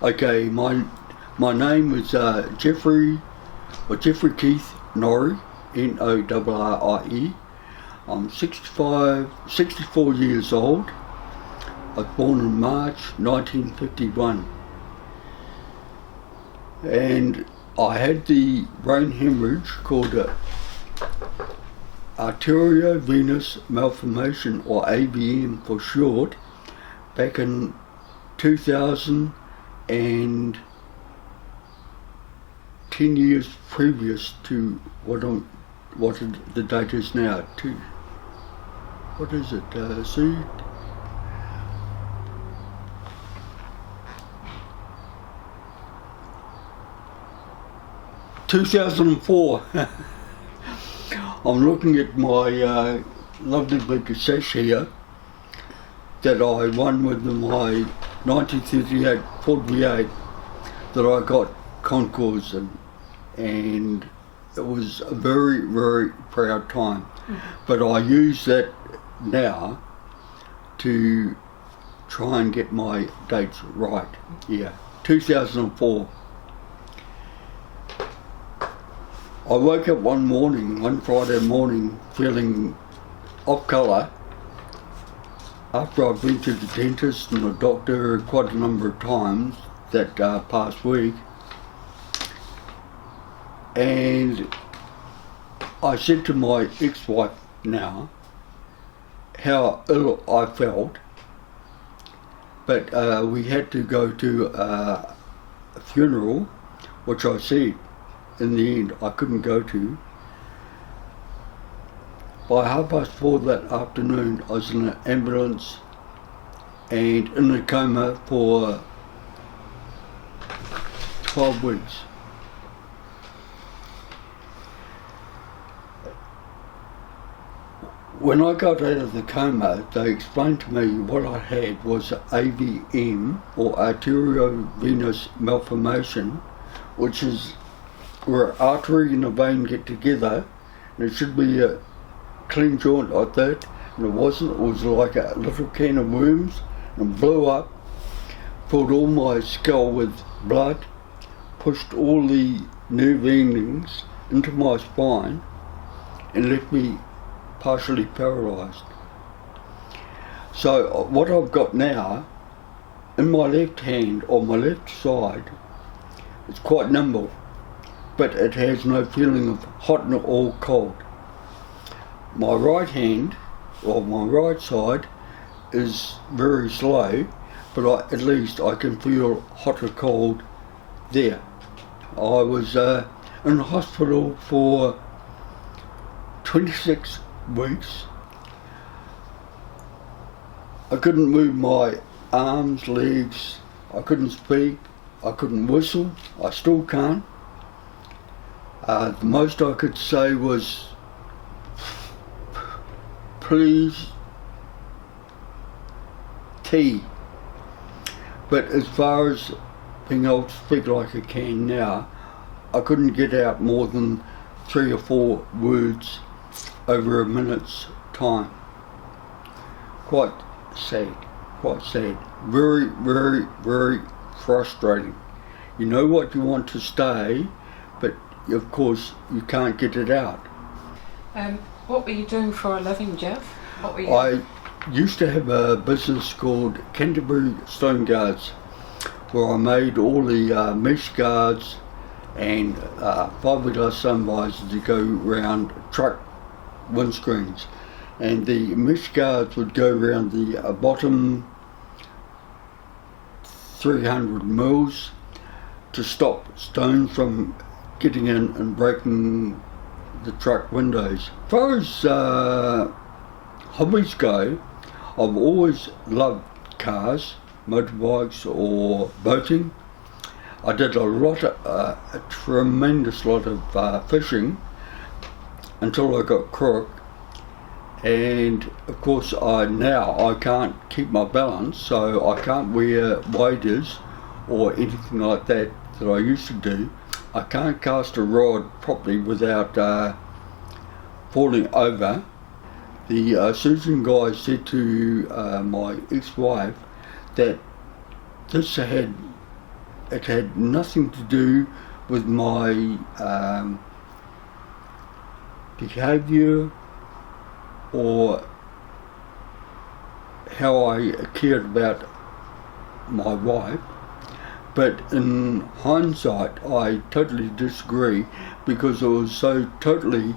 Okay, my name is Jeffrey Keith Norrie, Norrie. I'm 64 years old. I was born in March 1951. And I had the brain hemorrhage called Arteriovenous Malformation, or AVM for short, back in 2000 and 10 years previous to what the date is now. What is it, Sue? 2004. I'm looking at my lovely big sash here that I won with my 1938 Ford V8 that I got concours in, and it was a very, very proud time. But I use that now to try and get my dates right. Yeah, 2004. I woke up one Friday morning, feeling off colour after I'd been to the dentist and the doctor quite a number of times that past week. And I said to my ex-wife now how ill I felt, but we had to go to a funeral, which I said in the end I couldn't go to. By 4:30 that afternoon I was in an ambulance and in a coma for 12 weeks. When I got out of the coma, they explained to me what I had was AVM, or arteriovenous malformation, which is where an artery and a vein get together, and it should be a clean joint like that, and it wasn't. It was like a little can of worms, and it blew up, filled all my skull with blood, pushed all the nerve endings into my spine, and left me partially paralysed. So what I've got now, in my left hand, on my left side, it's quite nimble, but it has no feeling of hot or cold. My right hand, or my right side, is very slow, but at least I can feel hot or cold there. I was in hospital for 26 weeks. I couldn't move my arms, legs, I couldn't speak, I couldn't whistle, I still can't. The most I could say was, please, tea. But as far as being able to speak like I can now, I couldn't get out more than 3 or 4 words over a minute's time. Quite sad. Very, very, very frustrating. You know what you want to say, but of course you can't get it out. What were you doing for a living, Jeff? I used to have a business called Canterbury Stone Guards, where I made all the mesh guards and fiberglass sun visors to go around truck windscreens, and the mesh guards would go around the bottom 300 mils to stop stones from getting in and breaking the truck windows. As far as hobbies go, I've always loved cars, motorbikes or boating. I did a tremendous lot of fishing until I got crook, and of course I can't keep my balance, so I can't wear waders or anything like that I used to do. I can't cast a rod properly without falling over. The Susan guy said to my ex-wife that this had it had nothing to do with my behaviour or how I cared about my wife. But in hindsight, I totally disagree, because it was so totally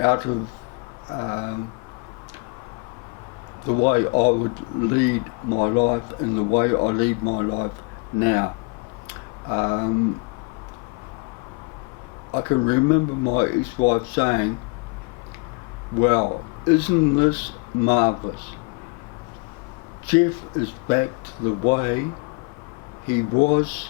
out of the way I would lead my life and the way I lead my life now. I can remember my ex-wife saying, "Well, isn't this marvellous? Jeff is back to the way he was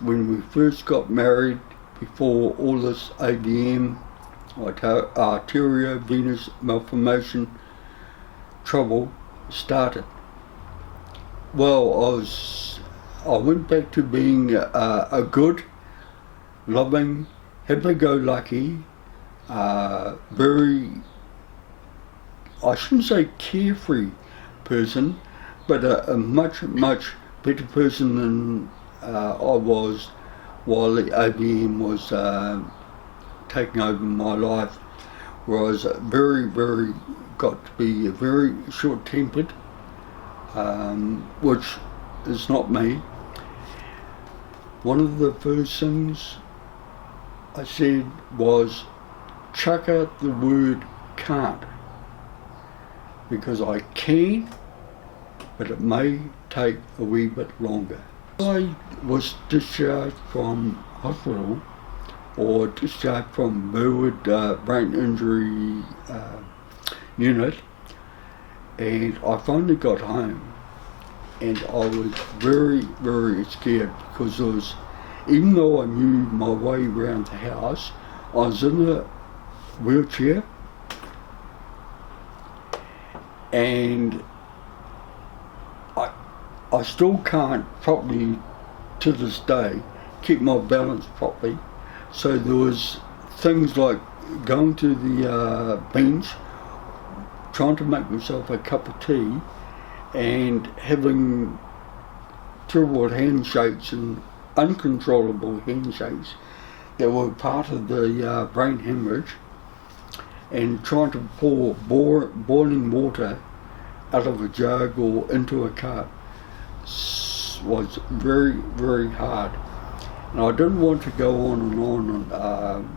when we first got married, before all this AVM, Arteriovenous Malformation trouble started." Well, I went back to being a good, loving, happy-go-lucky, very, I shouldn't say carefree person, but a much, much better person than I was while the AVM was taking over my life, where I was got to be very short-tempered, which is not me. One of the first things I said was, chuck out the word can't, because I can, but it may take a wee bit longer. I was discharged from hospital, or discharged from Burwood brain injury unit, and I finally got home, and I was very scared, because even though I knew my way around the house, I was in a wheelchair, and I still can't properly, to this day, keep my balance properly. So there was things like going to the bench, trying to make myself a cup of tea, and having terrible handshakes and uncontrollable handshakes that were part of the brain hemorrhage, and trying to pour boiling water out of a jug or into a cup was very hard. And I didn't want to go on and on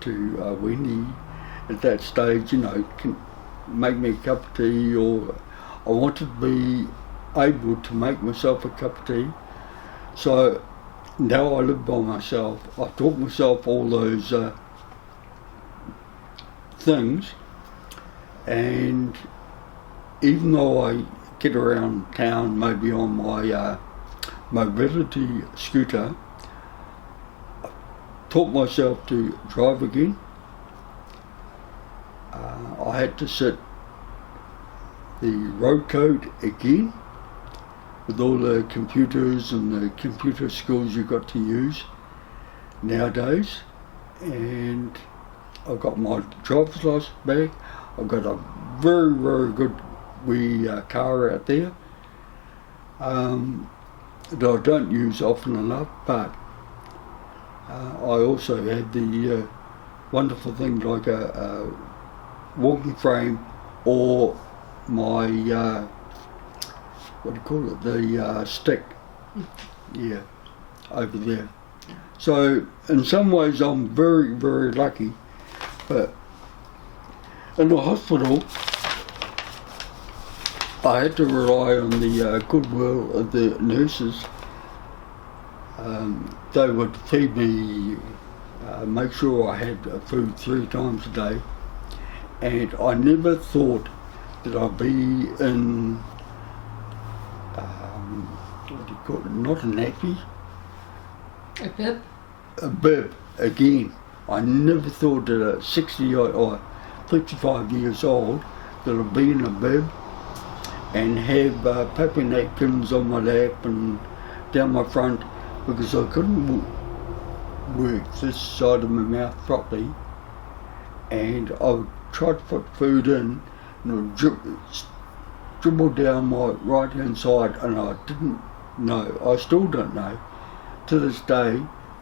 to Wendy at that stage, can make me a cup of tea, or I wanted to be able to make myself a cup of tea. So now I live by myself. I taught myself all those things, and even though I get around town maybe on my mobility scooter, I taught myself to drive again. I had to sit the road code again, with all the computers and the computer skills you've got to use nowadays. And I've got my driver's license back. I've got a very good car out there that I don't use often enough, but I also had the wonderful thing like a walking frame, or my what do you call it, the stick, yeah, over there. So in some ways I'm very lucky, but in the hospital I had to rely on the goodwill of the nurses. They would feed me, make sure I had food 3 times a day, and I never thought that I'd be in, what do you call it, not a nappy? A bib? A bib, again. I never thought that at 60 or 55 years old that I'd be in a bib and have paper napkins on my lap and down my front, because I couldn't work this side of my mouth properly, and I would try to put food in and it would dribble down my right hand side, and I didn't know, I still don't know to this day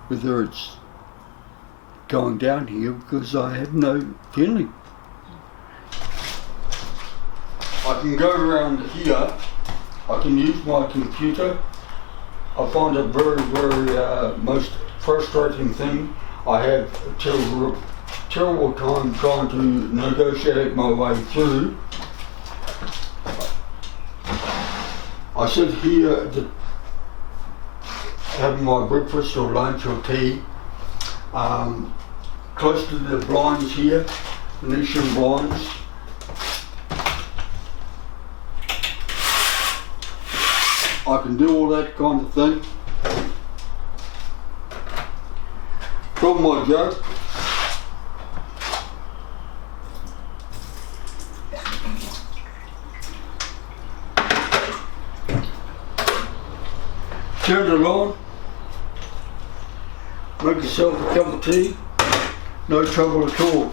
whether it's going down here because I have no feeling. I can go around here, I can use my computer. I find it very, very most frustrating thing. I have a terrible time trying to negotiate my way through. I sit here having my breakfast or lunch or tea, close to the blinds here, Venetian blinds. I can do all that kind of thing. From my joke, turn it on, make yourself a cup of tea, no trouble at all.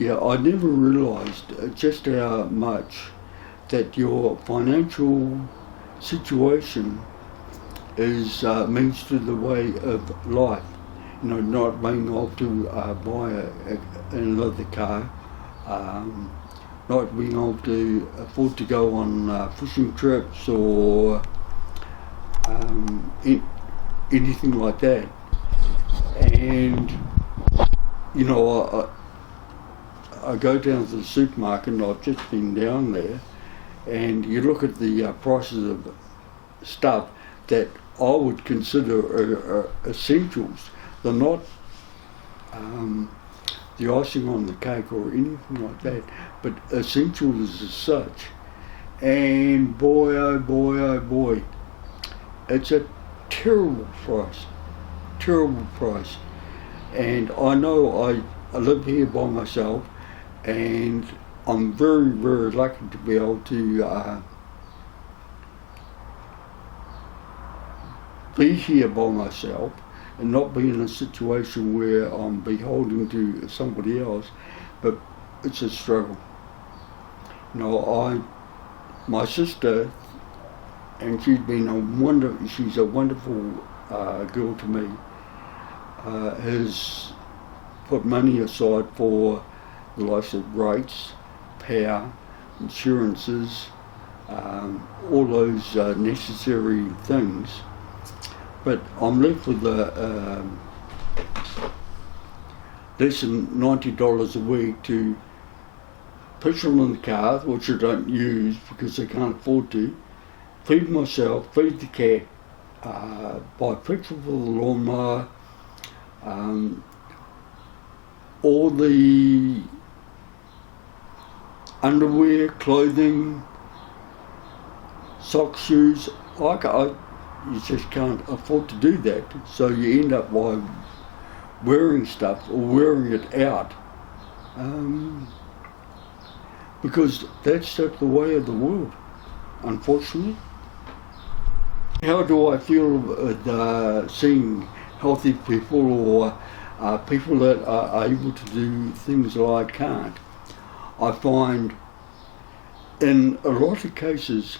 Yeah, I never realised just how much that your financial situation is means to the way of life. You know, not being able to buy another car, not being able to afford to go on fishing trips or anything like that. And, you know, I go down to the supermarket, and I've just been down there, and you look at the prices of stuff that I would consider essentials. They're not the icing on the cake or anything like that, but essentials as such. And boy, oh boy, oh boy, it's a terrible price. And I know I live here by myself, and I'm very, very lucky to be able to be here by myself and not be in a situation where I'm beholden to somebody else, but it's a struggle. You know, my sister, and she's a wonderful girl to me, has put money aside for the likes of rates, power, insurances, all those necessary things. But I'm left with less than $90 a week to petrol in the car, which I don't use because I can't afford to, feed myself, feed the cat, buy petrol for the lawnmower, all the underwear, clothing, socks, shoes. You just can't afford to do that, so you end up by wearing stuff or wearing it out, because that's just the way of the world, unfortunately. How do I feel with seeing healthy people or people that are able to do things that I can't? I find in a lot of cases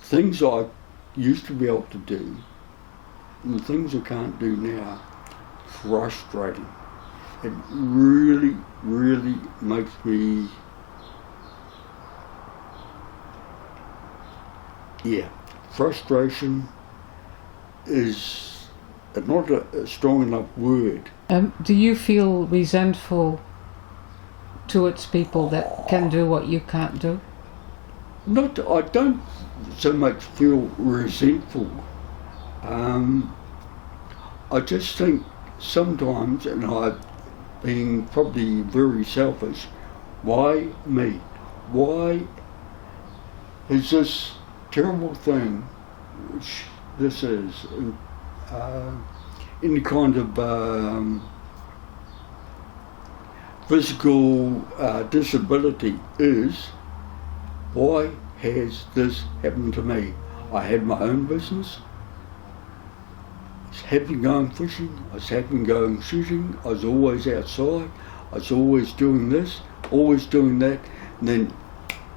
things I used to be able to do and the things I can't do now, frustrating. It really, really makes me, frustration is not a strong enough word. Do you feel resentful towards people that can do what you can't do? I don't so much feel resentful. I just think sometimes, and I've been probably very selfish, why me? Why is this terrible thing, which this is, any kind of physical disability is, why has this happened to me? I had my own business. I was happy going fishing. I was happy going shooting. I was always outside. I was always doing this, always doing that. And then,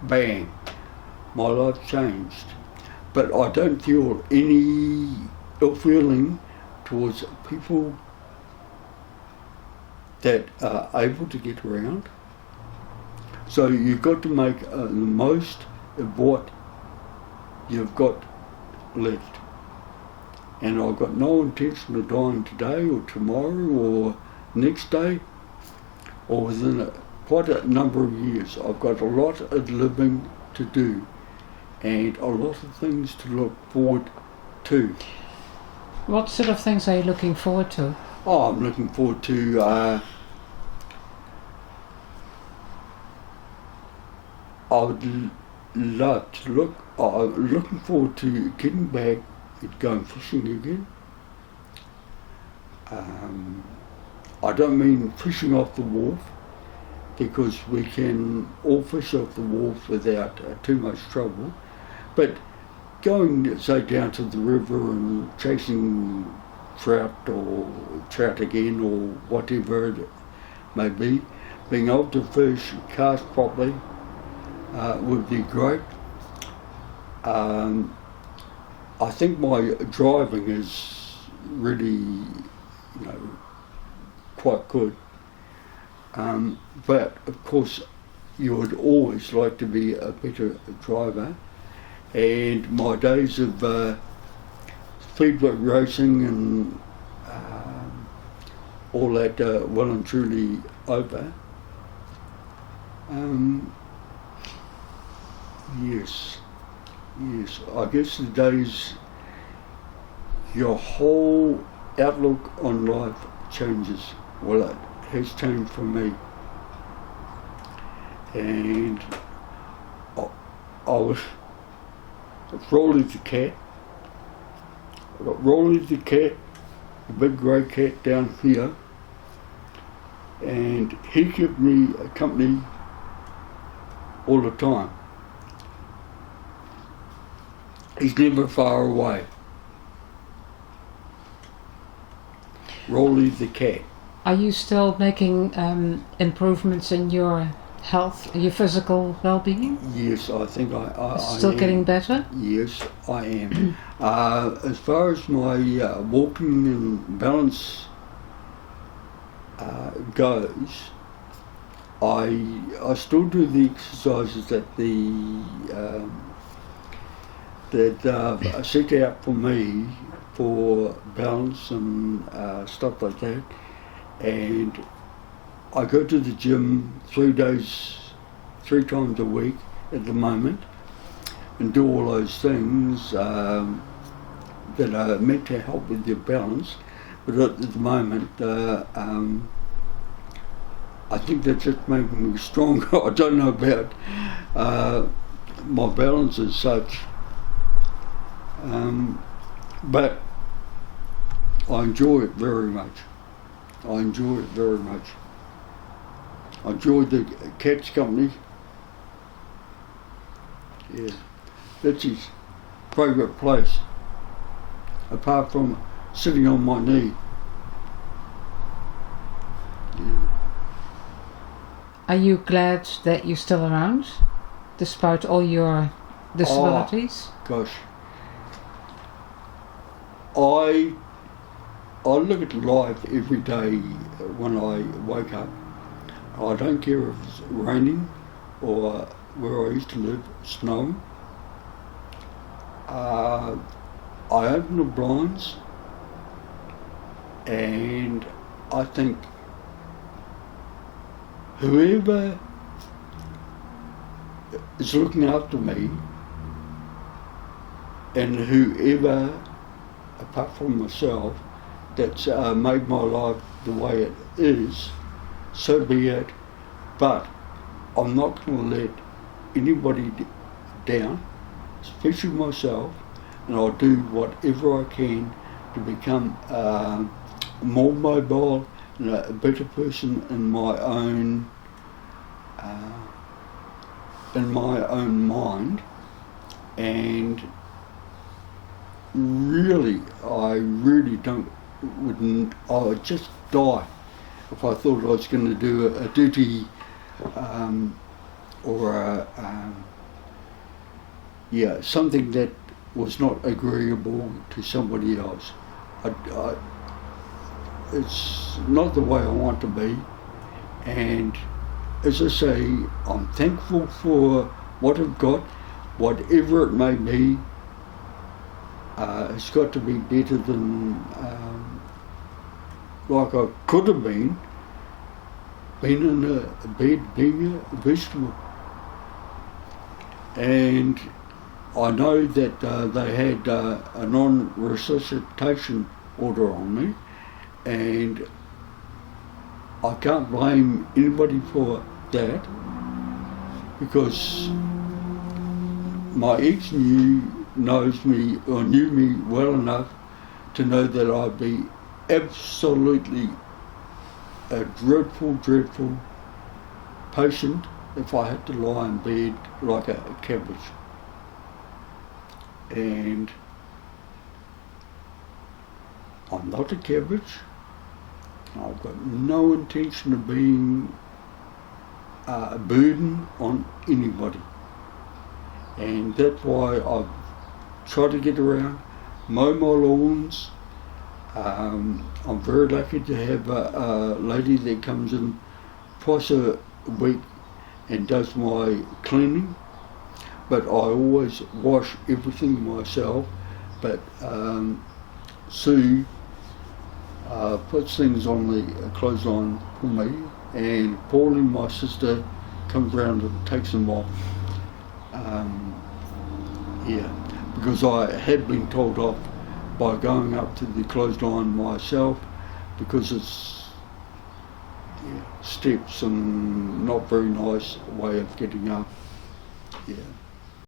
bang, my life changed. But I don't feel any ill feeling towards people that are able to get around. So you've got to make the most of what you've got left. And I've got no intention of dying today or tomorrow or next day or within quite a number of years. I've got a lot of living to do and a lot of things to look forward to. What sort of things are you looking forward to? Oh, I'm looking forward to I would love to I'm looking forward to getting back and going fishing again. I don't mean fishing off the wharf, because we can all fish off the wharf without too much trouble, but going, say, down to the river and chasing trout or trout again or whatever it may be, being able to fish, cast properly, would be great. I think my driving is really, quite good. But of course, you would always like to be a better driver. And my days of speedboat racing and all that well and truly over. Yes, I guess the days, your whole outlook on life changes. Well, it has changed for me. And I was Rolly the cat. I got Rolly the cat, the big grey cat down here, and he kept me company all the time. He's never far away. Rolly the cat. Are you still making improvements in your health, your physical well-being? Yes, I think I Still am. getting better? Yes, I am. As far as my walking and balance goes, I still do the exercises that that set out for me for balance and stuff like that, and I go to the gym 3 times a week at the moment, and do all those things that are meant to help with your balance. But at the moment, I think that's just making me stronger. I don't know about my balance as such, but I enjoy it very much. I enjoy the cat's company. Yeah, that's his favourite place, apart from sitting on my knee. Yeah. Are you glad that you're still around, despite all your disabilities? Oh, gosh. I look at life every day when I wake up. I don't care if it's raining or where I used to live, snowing. I open the blinds and I think whoever is looking after me and whoever, apart from myself, that's made my life the way it is, so be it. But I'm not going to let anybody down, especially myself, and I'll do whatever I can to become more mobile and a better person in my own mind. And really, I would just die if I thought I was going to do a duty or something that was not agreeable to somebody else. It's not the way I want to be, and as I say, I'm thankful for what I've got, whatever it may be. It's got to be better than like I could have been in a bed, being a vegetable. And I know that they had a non-resuscitation order on me, and I can't blame anybody for that, because my ex knows me or knew me well enough to know that I'd be absolutely a dreadful, dreadful patient if I had to lie in bed like a cabbage. And I'm not a cabbage. I've got no intention of being a burden on anybody. And that's why I've tried to get around mow my lawns. I'm very lucky to have a lady that comes in twice a week and does my cleaning, but I always wash everything myself. But Sue puts things on the clothesline for me, and Pauline, my sister, comes around and takes them off. Yeah, because I had been told off by going up to the clothesline myself, because it's steps and not very nice way of getting up. Yeah.